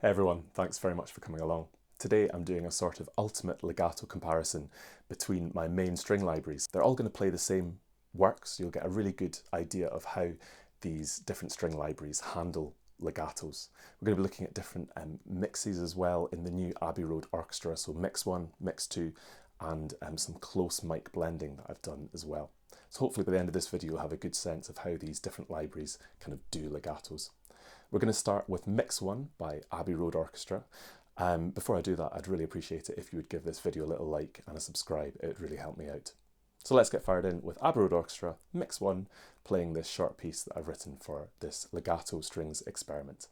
Hey everyone, thanks very much for coming along. Today I'm doing a sort of ultimate legato comparison between my main string libraries. They're all going to play the same works, so you'll get a really good idea of how these different string libraries handle legatos. We're going to be looking at different mixes as well in the new Abbey Road Orchestra, so mix 1, mix 2, and some close mic blending that I've done as well. So hopefully by the end of this video you'll have a good sense of how these different libraries kind of do legatos. We're going to start with Mix 1 by Abbey Road Orchestra. Before I do that, I'd really appreciate it if you would give this video a little like and a subscribe. It would really help me out. So let's get fired in with Abbey Road Orchestra, Mix 1, playing this short piece that I've written for this legato strings experiment.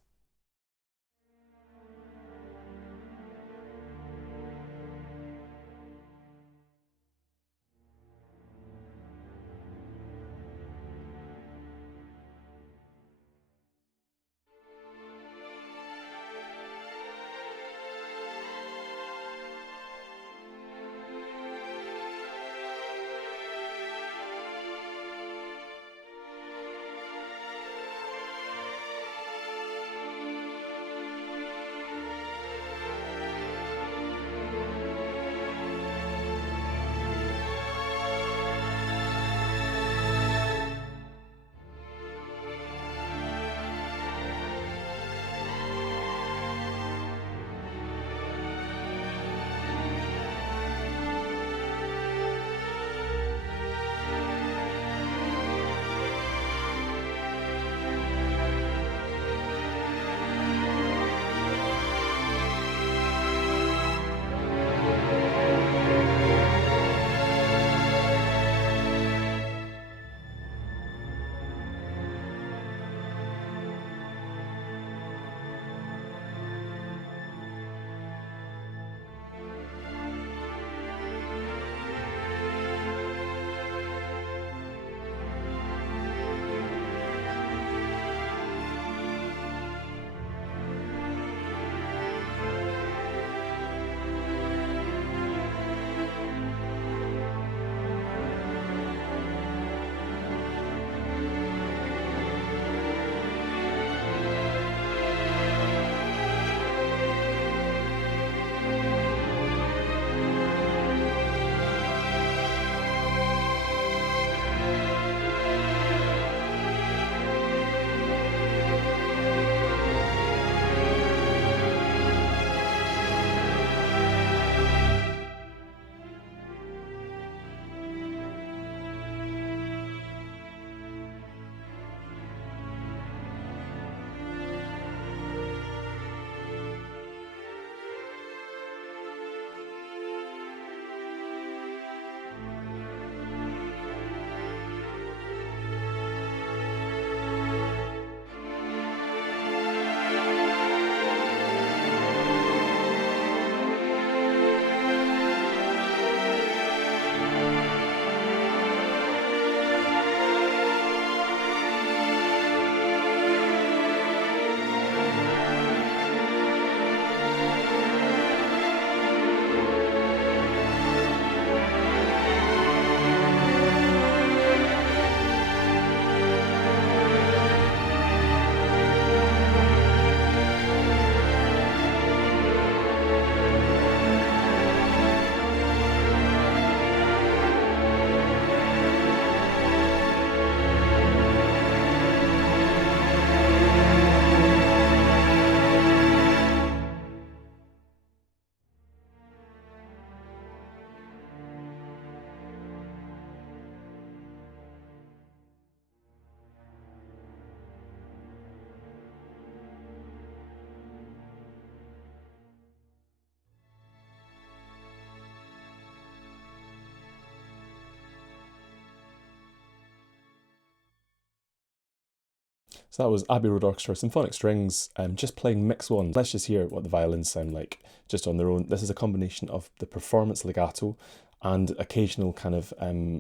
So that was Abbey Road Orchestra Symphonic Strings, just playing Mix 1. Let's just hear what the violins sound like just on their own. This is a combination of the performance legato and occasional kind of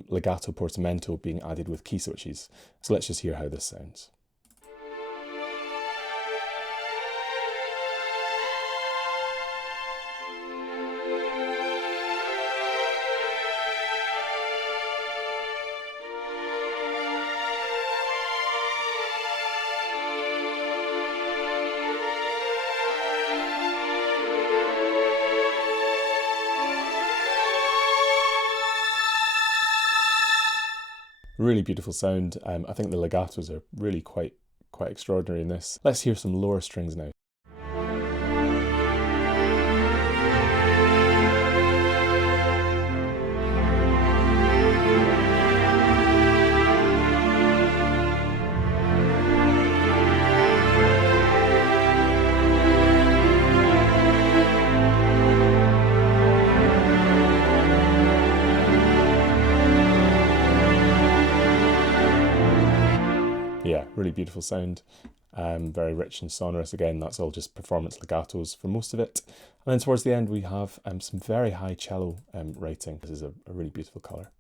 legato portamento being added with key switches. So let's just hear how this sounds. Really beautiful sound. I think the legatos are really quite extraordinary in this. Let's hear some lower strings now. Yeah, really beautiful sound, very rich and sonorous. Again, that's all just performance legatos for most of it. And then towards the end, we have some very high cello writing. This is a really beautiful colour.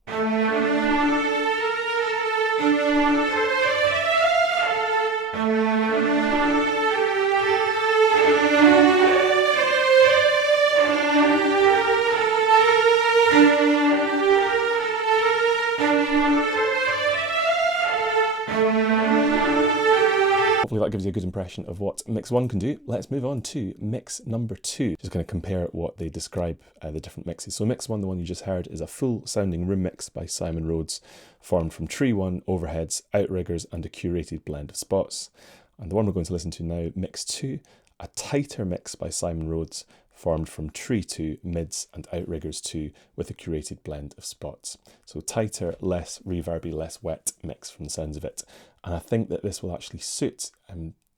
Hopefully that gives you a good impression of what mix 1 can do. Let's move on to mix number 2. Just going to compare what they describe the different mixes. So mix 1, the one you just heard, is a full sounding room mix by Simon Rhodes, formed from tree 1, overheads, outriggers and a curated blend of spots. And the one we're going to listen to now, mix 2, a tighter mix by Simon Rhodes, formed from tree 2, mids and outriggers 2 with a curated blend of spots. So tighter, less reverby, less wet mix from the sounds of it. And I think that this will actually suit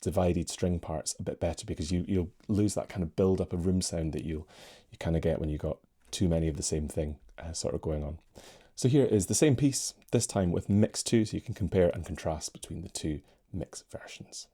divided string parts a bit better, because you'll lose that kind of build up of room sound that you kind of get when you've got too many of the same thing sort of going on. So here is the same piece, this time with mix 2, so you can compare and contrast between the two mix versions.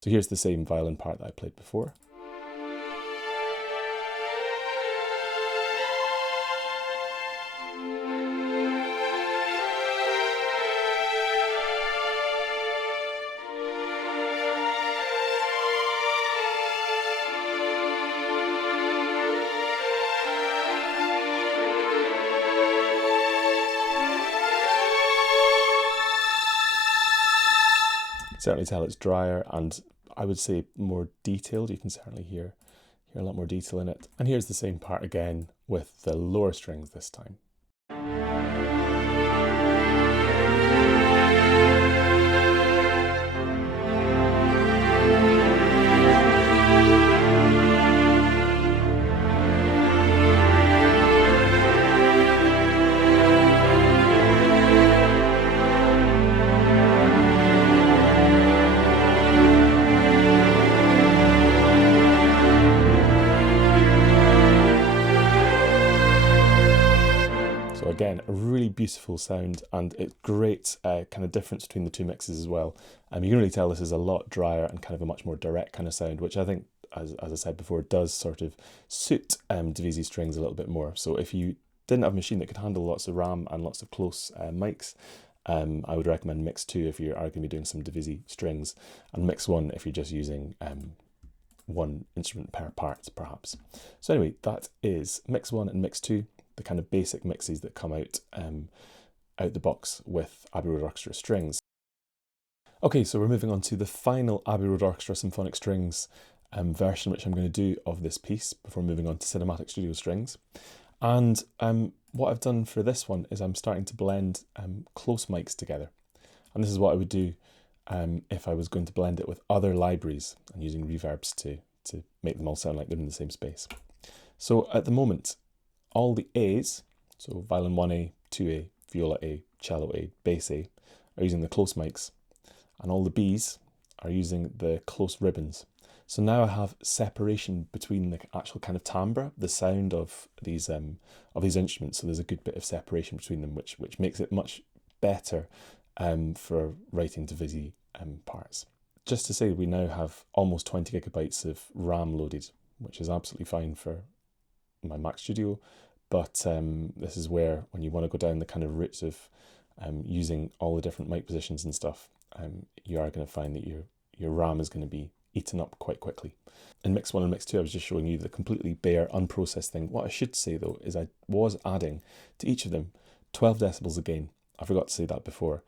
So here's the same violin part that I played before. Certainly tell it's drier and I would say more detailed. You can certainly hear a lot more detail in it. And here's the same part again with the lower strings this time. Again, a really beautiful sound, and it's great kind of difference between the two mixes as well. You can really tell this is a lot drier and kind of a much more direct kind of sound, which I think, as I said before, does sort of suit Divisi strings a little bit more. So if you didn't have a machine that could handle lots of RAM and lots of close mics, I would recommend Mix 2 if you are going to be doing some Divisi strings, and Mix 1 if you're just using one instrument per part, perhaps. So anyway, that is Mix 1 and Mix 2. The kind of basic mixes that come out the box with Abbey Road Orchestra strings. Okay, so we're moving on to the final Abbey Road Orchestra symphonic strings version, which I'm going to do of this piece before moving on to Cinematic Studio strings. And what I've done for this one is I'm starting to blend close mics together. And this is what I would do if I was going to blend it with other libraries and using reverbs to make them all sound like they're in the same space. So at the moment, all the A's, so violin 1A, 2A, viola A, cello A, bass A, are using the close mics, and all the B's are using the close ribbons. So now I have separation between the actual kind of timbre, the sound of these instruments. So there's a good bit of separation between them, which makes it much better for writing Divisi parts. Just to say, we now have almost 20 gigabytes of RAM loaded, which is absolutely fine for my Mac Studio, but this is where, when you want to go down the kind of routes of using all the different mic positions and stuff, you are going to find that your RAM is going to be eaten up quite quickly. In Mix 1 and Mix 2, I was just showing you the completely bare, unprocessed thing. What I should say though is I was adding to each of them 12 decibels of gain. I forgot to say that before.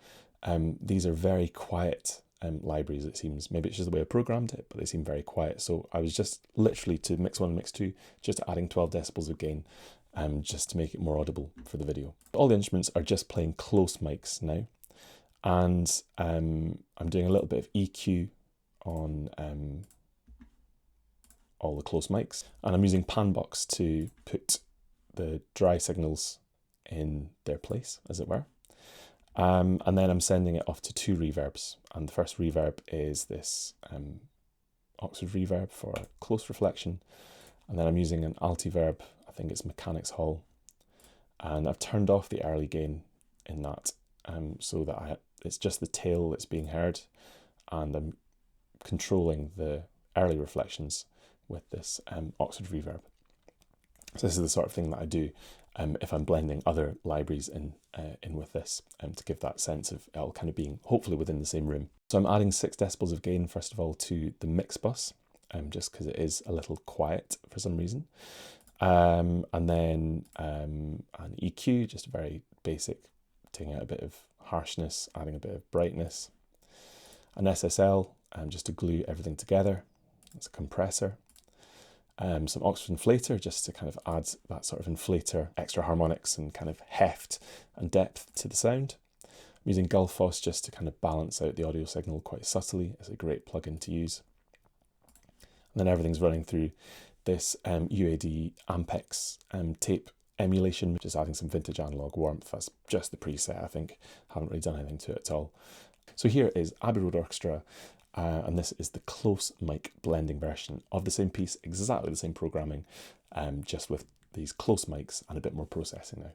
These are very quiet libraries, it seems. Maybe it's just the way I programmed it, but they seem very quiet. So I was just literally, to Mix 1 and Mix 2, just adding 12 decibels of gain, just to make it more audible for the video. But all the instruments are just playing close mics now. And I'm doing a little bit of EQ on all the close mics. And I'm using Panbox to put the dry signals in their place, as it were. And then I'm sending it off to 2 reverbs. And the first reverb is this Oxford reverb for close reflection. And then I'm using an altiverb, I think it's Mechanics Hall. And I've turned off the early gain in that so that it's just the tail that's being heard. And I'm controlling the early reflections with this Oxford reverb. So this is the sort of thing that I do if I'm blending other libraries in with this to give that sense of it all kind of being hopefully within the same room. So I'm adding 6 decibels of gain first of all to the mix bus, just because it is a little quiet for some reason. And then an EQ, just very basic, taking out a bit of harshness, adding a bit of brightness. An SSL, just to glue everything together. It's a compressor. Some Oxford inflator, just to kind of add that sort of inflator, extra harmonics and kind of heft and depth to the sound. I'm using Gullfoss just to kind of balance out the audio signal quite subtly. It's a great plugin to use. And then everything's running through this UAD Ampex tape emulation, just adding some vintage analog warmth. That's just the preset, I think. Haven't really done anything to it at all. So here is Abbey Road Orchestra, and this is the close mic blending version of the same piece, exactly the same programming, just with these close mics and a bit more processing now.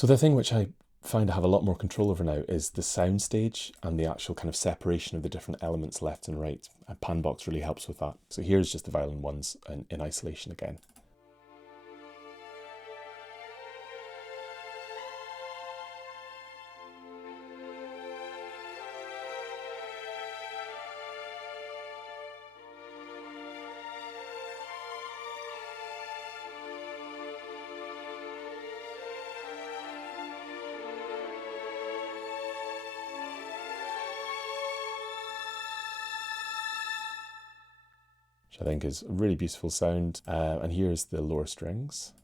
So the thing which I find I have a lot more control over now is the sound stage and the actual kind of separation of the different elements left and right. A Panbox really helps with that. So here's just the violin ones in isolation again. Which I think is a really beautiful sound. And here's the lower strings.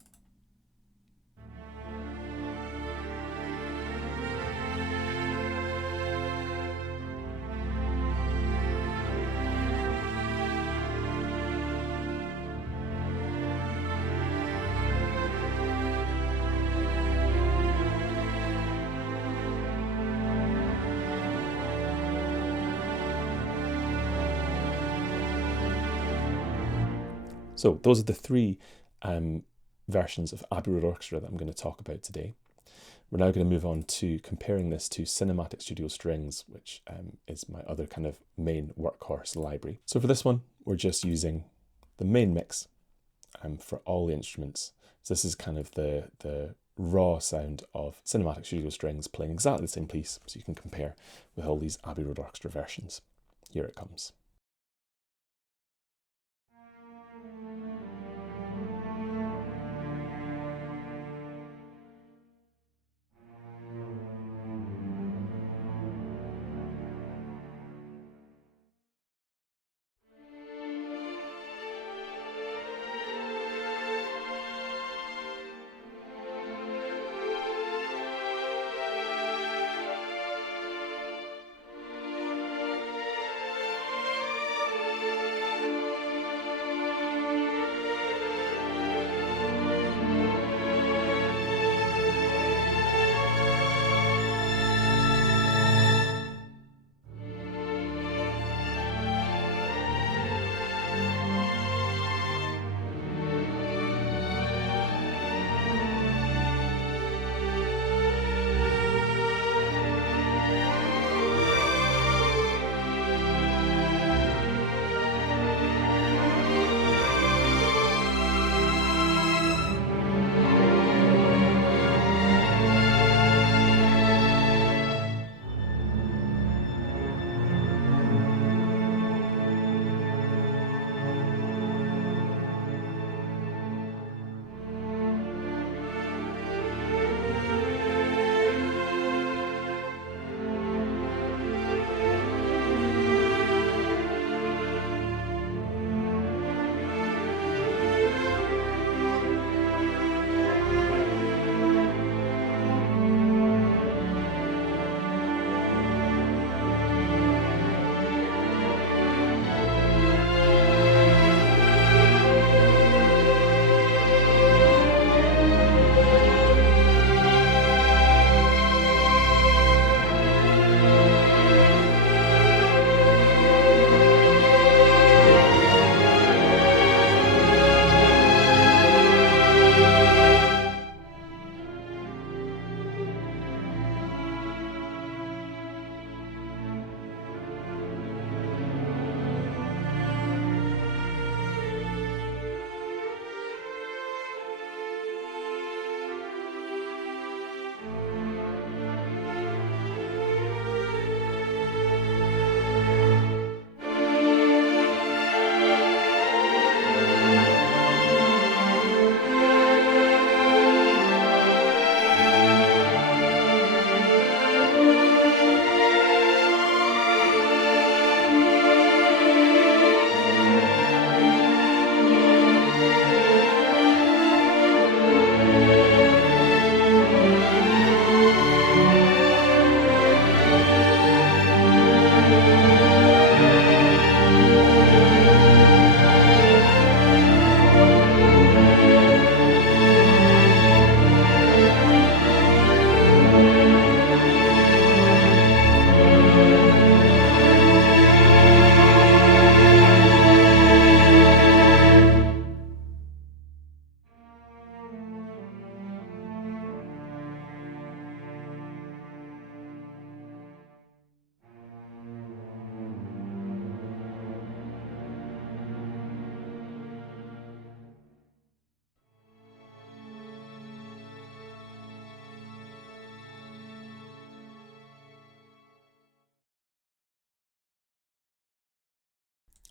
So those are the three versions of Abbey Road Orchestra that I'm going to talk about today. We're now going to move on to comparing this to Cinematic Studio Strings, which is my other kind of main workhorse library. So for this one, we're just using the main mix for all the instruments. So this is kind of the raw sound of Cinematic Studio Strings playing exactly the same piece, so you can compare with all these Abbey Road Orchestra versions. Here it comes.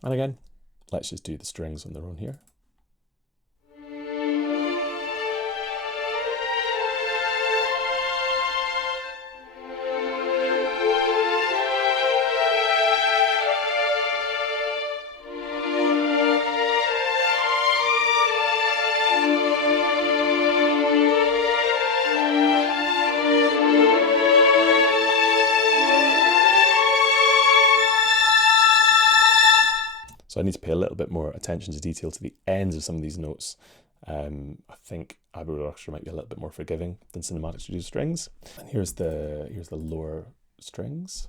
And again, let's just do the strings on their own here. So I need to pay a little bit more attention to detail to the ends of some of these notes. I think ARO Orchestra might be a little bit more forgiving than Cinematic Studio strings. And here's the lower strings.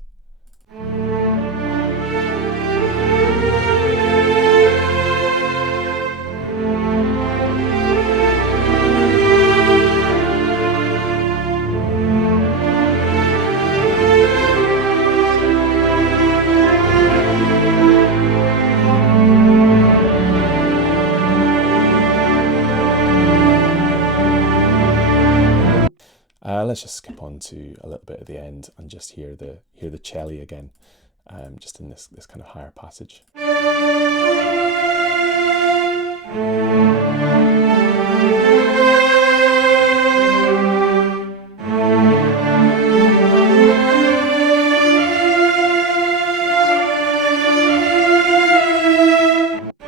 Let's just skip on to a little bit at the end and just hear the cello again, just in this kind of higher passage.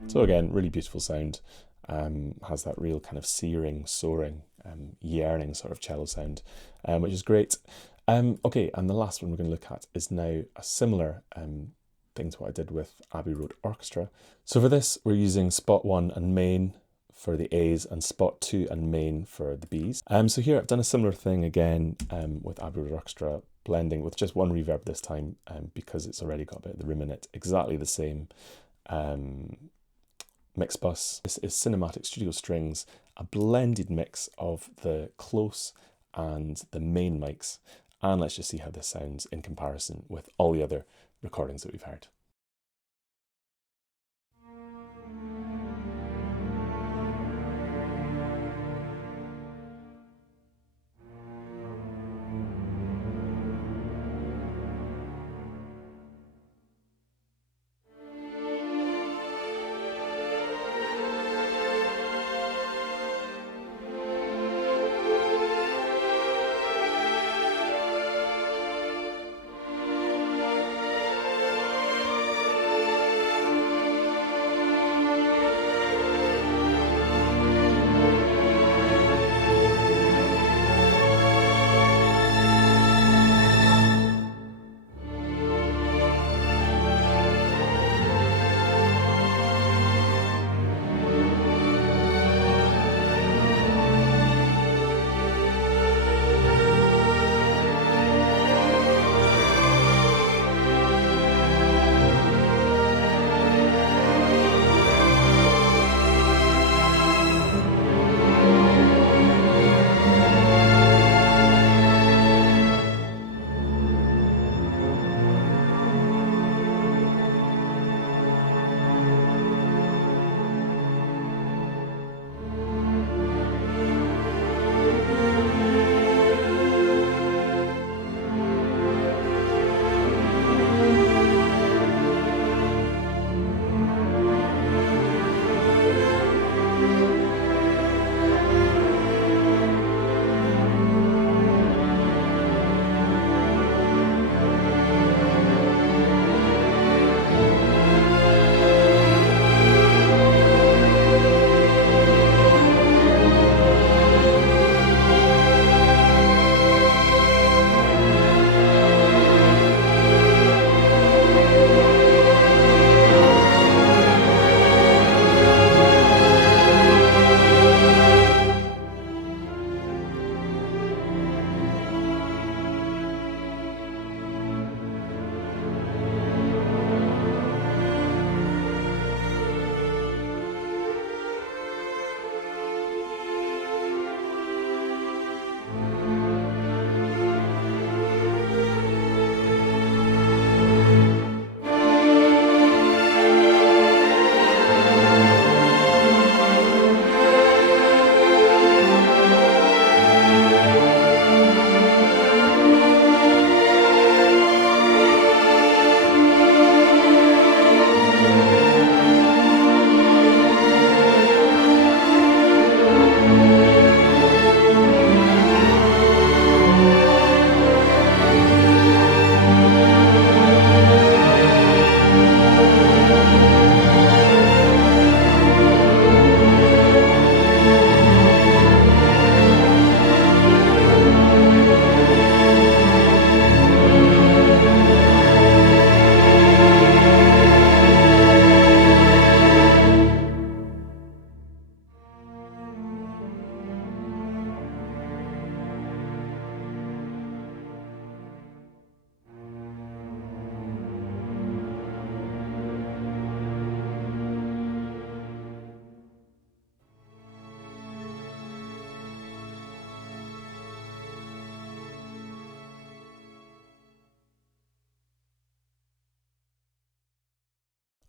So again, really beautiful sound. Has that real kind of searing, soaring, yearning sort of cello sound, which is great. Okay, and the last one we're going to look at is now a similar thing to what I did with Abbey Road Orchestra. So for this, we're using spot 1 and main for the A's and spot 2 and main for the B's. So here I've done a similar thing again with Abbey Road Orchestra, blending with just one reverb this time because it's already got a bit of the room in it, exactly the same mix bus. This is Cinematic Studio strings, a blended mix of the close and the main mics. And let's just see how this sounds in comparison with all the other recordings that we've heard.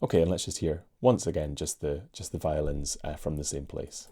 Okay, and let's just hear once again just the violins from the same place.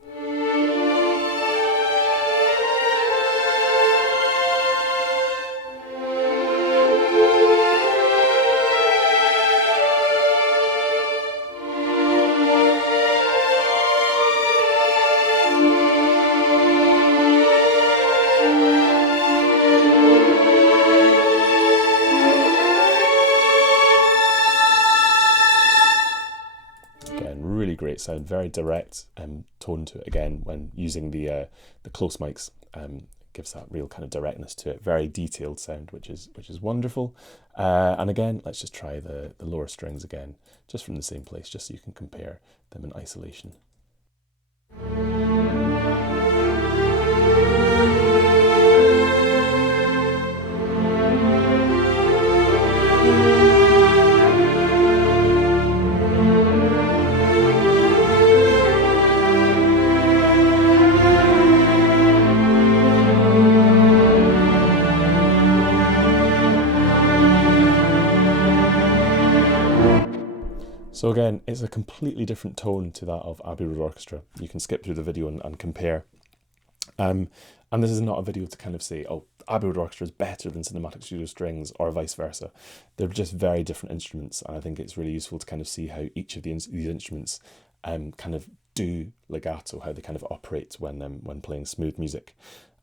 Really great sound, very direct tone to it again when using the close mics. Gives that real kind of directness to it. Very detailed sound, which is wonderful. And again, let's just try the lower strings again, just from the same place, just so you can compare them in isolation. So again, it's a completely different tone to that of Abbey Road Orchestra. You can skip through the video and compare. And this is not a video to kind of say, oh, Abbey Road Orchestra is better than Cinematic Studio Strings or vice versa. They're just very different instruments, and I think it's really useful to kind of see how each of these instruments kind of do legato, how they kind of operate when playing smooth music.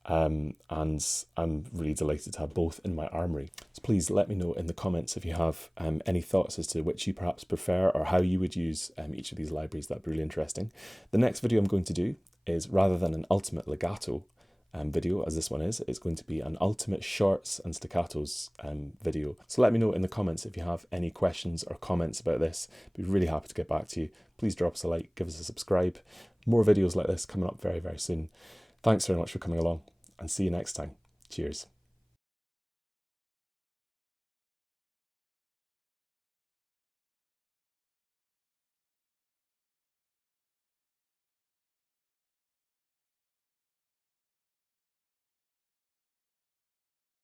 And I'm really delighted to have both in my armoury. So please let me know in the comments if you have any thoughts as to which you perhaps prefer or how you would use each of these libraries. That'd be really interesting. The next video I'm going to do is, rather than an ultimate legato video, as this one is, it's going to be an ultimate shorts and staccatos video. So let me know in the comments if you have any questions or comments about this. I'd be really happy to get back to you. Please drop us a like, give us a subscribe. More videos like this coming up very, very soon. Thanks very much for coming along, and see you next time. Cheers.